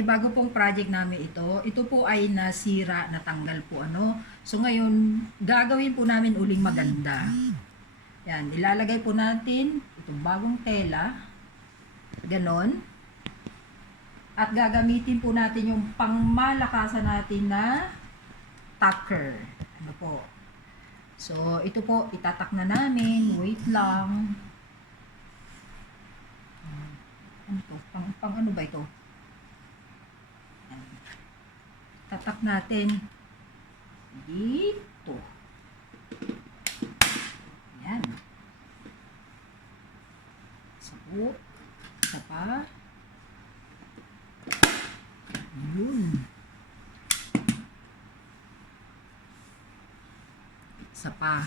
panibago pong project namin ito. Ito po ay nasira, natanggal po ano. So ngayon, gagawin po namin uling maganda. Yan, ilalagay po natin itong bagong tela. Ganon. At gagamitin po natin yung pangmalakasan natin na tacker. Ano po. So, ito po, itatak na namin. Wait lang. Ano to? Pang ano ba ito? Tatak natin dito. Yan. Isa po. Isa pa. Yun. Isa pa.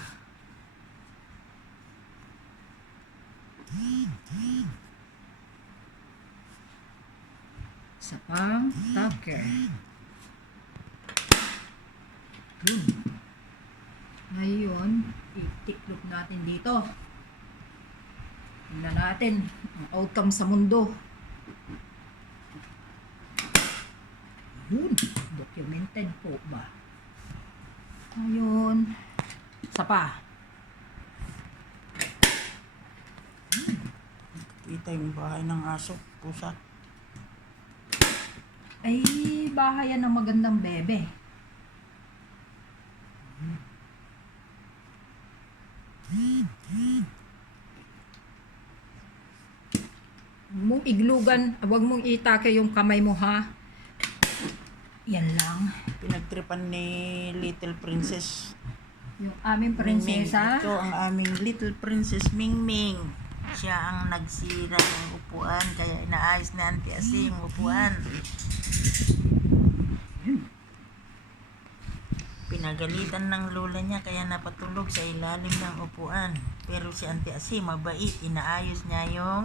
Isa pang tacker. Yun. Ngayon, i-tiklop natin dito. Tingnan natin ang outcome sa mundo. Yun. Documented po ba? Ngayon, isa pa. Kita yung bahay ng aso, pusa. Ay, bahayan ng magandang bebe. Huwag mong iglugan, huwag mong itake yung kamay mo ha. Yan lang. Pinagtripan ni Little Princess Yung aming Mingming. prinsesa. Ito ang aming Little Princess Mingming. Siya ang nagsira ng upuan, kaya inaayos na Auntie Asi yung upuan. Pinagalitan ng lola niya kaya napatulog sa ilalim ng upuan. Pero si Auntie Asi mabait, inaayos niya yung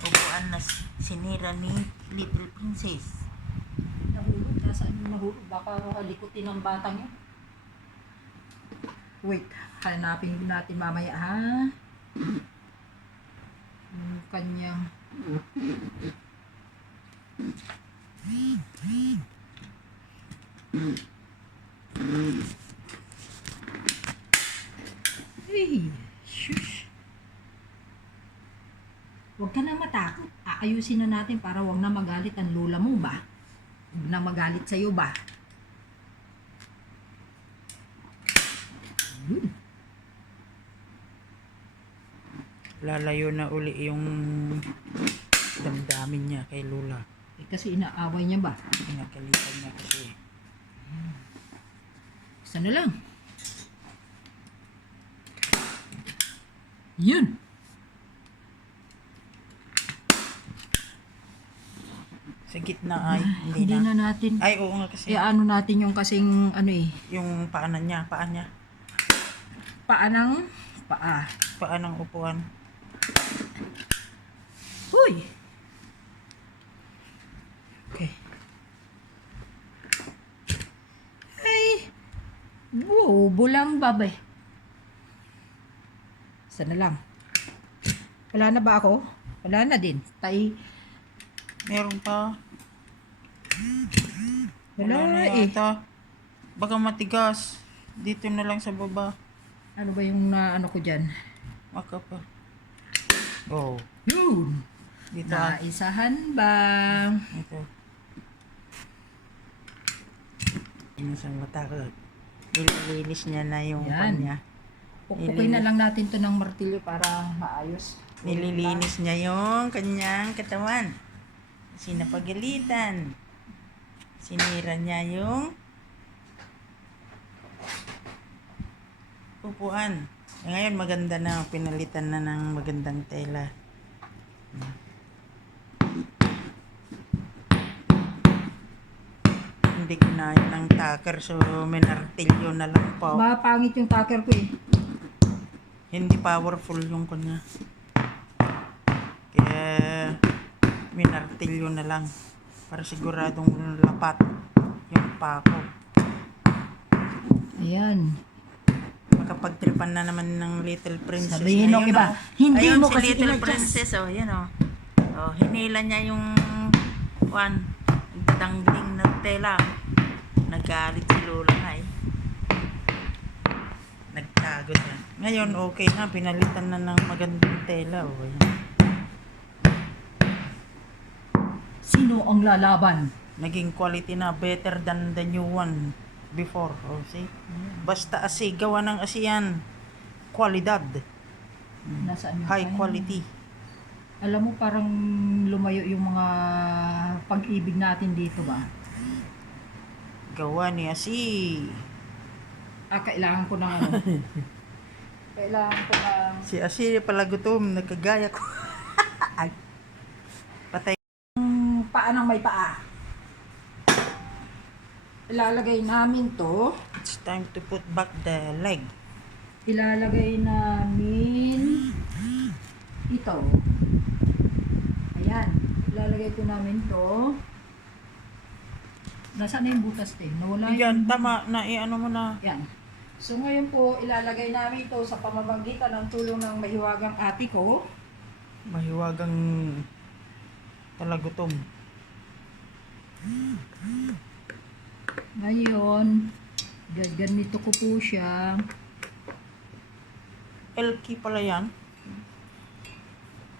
upuan na sinira ni Little Princess. Nahulog, nasaan yung nahulog? Baka halikutin ng batang yun. Wait, hanapin natin mamaya ha. Yung kanyang hey, shush. Huwag ka na matakot. Aayusin na natin para huwag na magalit ang lola mo ba? Huwag na magalit sa'yo ba? Lalayo na uli yung damdamin niya kay Lola. Eh, kasi inaaway niya ba? Pinagalitan niya kasi. Isa na lang. Yun. Sa gitna ay Hindi na natin. Ay, oo nga kasi. Ano natin yung kasing ano eh. Yung paa niya. Paa ng paa. Paa ng upuan. Uy! Okay. Ay! Bobo lang babay. Isa na lang. Wala na ba ako? Wala na din. Meron pa. Wala na eh. yata. Baka matigas. Dito na lang sa baba. Ano ba yung ano ko dyan? Maka pa. Oh. Yun! Dito. Naisahan ba? Ito. Ano sa matakot. Nililinis niya na yung Yan. kanya. Pukpukin na lang natin to ng martilyo para maayos. Nililinis niya yung kanyang katawan. Sinapagalitan. Sinira niya yung upuan. Ngayon maganda na, pinalitan na ng magandang tela. Hindi kinain ng tacker, so minartilyo na lang po. Mapangit yung tacker ko eh. Hindi powerful yung kanya. Kaya minartilyo na lang para siguradong lapat yung pako. Ayan. Makapagtripan na naman ng Little Princess. Sabihin ng Ayun, iba, oh. hindi Ayun, mo si kasi Little in-adjust. Princess, oh, yan oh. Oh, hinila niya yung lang. Nagalit si Lola nga eh. Nagtago na. Ngayon okay na, pinalitan na ng magandang tela. Oh. Sino ang lalaban? Naging quality na, better than the new one before. Oh, see? Basta asi, gawa ng asiyan. Kwalidad. Nasaan yung High tayo? quality. Alam mo, parang lumayo yung mga pag-ibig natin dito ba? Gawa ni asi. Kailangan ko ng ano. Kailangan ko ng... Si asi pala gutom, nagkagaya ko. Ay. Patay. Paa ng may paa. Ilalagay namin to. It's time to put back the leg. Ilalagay namin ito. Ayan. Ilalagay ko namin to. Nasaan na yung butas din? Nawala Yan, yung... tama na, i-ano mo na. Yan. So ngayon po, ilalagay namin ito sa pamamagitan ng tulong ng mahiwagang ate ko. Mahiwagang talagutom. Ngayon, ganito ko po siya. Elky pala yan.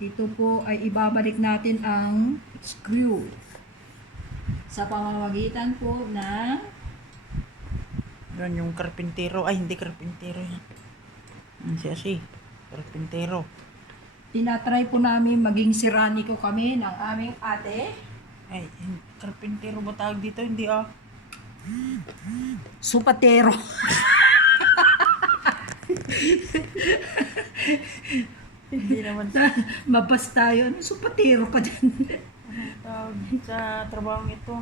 Ito po ay ibabalik natin ang screw sa pamamagitan po ng Yan yung karpintero. Ay, hindi karpintero yan. Si asi. Karpintero. tinatry po namin maging siraniko kami ng aming ate. Ay, karpintero ba tawag dito? Hindi ah. Supatero. Hindi naman Mabas tayo. Ano supatero ka dyan? tawag sa trabahong ito.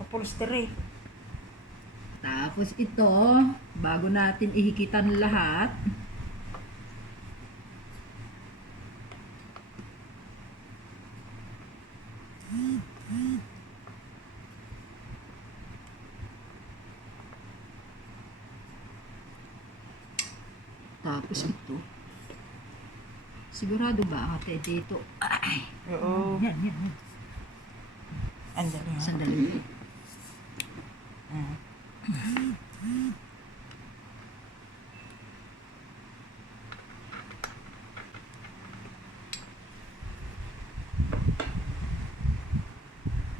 Upholstery. Tapos ito, bago natin ihikitan lahat, tapos ito, sigurado ba ate dito? Ay, Oo. yan. Andali ha. Sandali. Mm.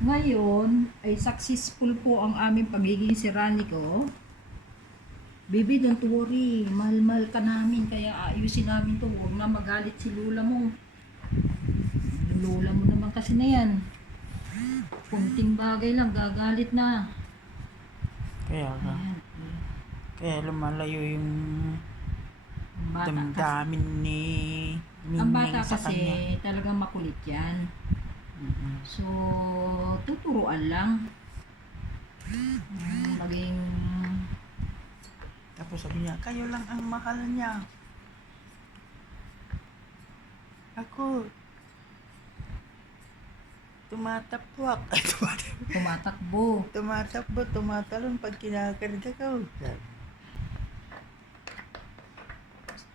Ngayon ay successful po ang aming pagiging siraniko. Baby, don't worry. Mahal-mahal ka namin. Kaya ayusin namin to. Huwag na magalit si Lola mo. Lola mo naman kasi na yan. Kunting bagay lang, gagalit na. Kaya ka. Ayan. Kaya lumalayo yung Ang bata kasi, damdamin ni ang bata Ningning sa kasi kanya. talagang makulit yan. Mhm. So, tuturuan lang. Maging... Tapos sabi niya, kayo lang ang mahal niya. Ako, tumatapwak. Ay, tumatakbo. tumatakbo, tumatalon pag kinakarga ko.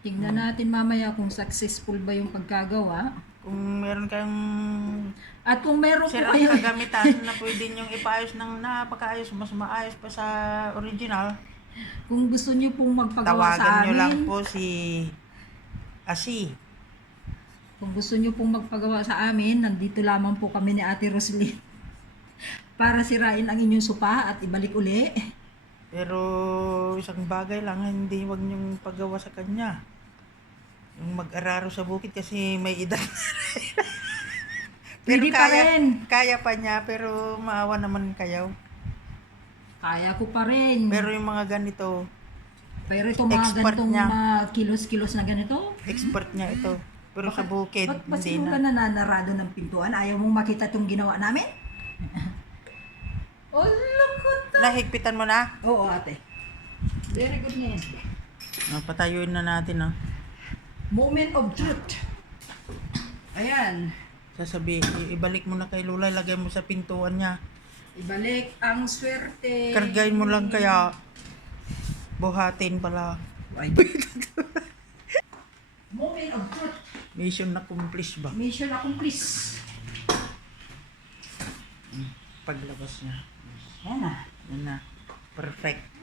Tingnan natin mamaya kung successful ba yung pagkagawa. Kung meron kayong At kung meron po sirang kayo, kagamitan na pwede niyong ipaayos ng napakaayos, mas maayos pa sa original, kung gusto niyo pong magpagawa tawagan sa niyo lang amin, po si Asi. kung gusto niyo pong magpagawa sa amin, nandito lamang po kami ni Ate Roslyn para sirain ang inyong sopa at ibalik uli. Pero isang bagay lang, hindi wag niyong paggawa sa kanya. Yung mag-araro sa bukid kasi may edad na rin. Pero Pwede pa rin. kaya pa niya, pero maawa naman kayo. Kaya ko pa rin. Pero yung mga ganito, Pero ito mga expert ganitong niya. kilos-kilos na ganito, expert niya ito. Pero sa bukid, ba't hindi siguro ka na. nananarado ng pintuan? Ayaw mong makita itong ginawa namin? Oh, lungkot. Nahigpitan mo na? Oo, ate. Very good na yan. Patayuin na natin, ah. Moment of truth. Ayan. Ibalik mo na kay Lola, ilagay mo sa pintuan niya. Ibalik ang swerte. Kargain mo lang kaya buhatin pala. Ay. Moment of truth. Mission accomplished ba? Mission accomplished. paglabas niya. Yan na. Yan na. Perfect.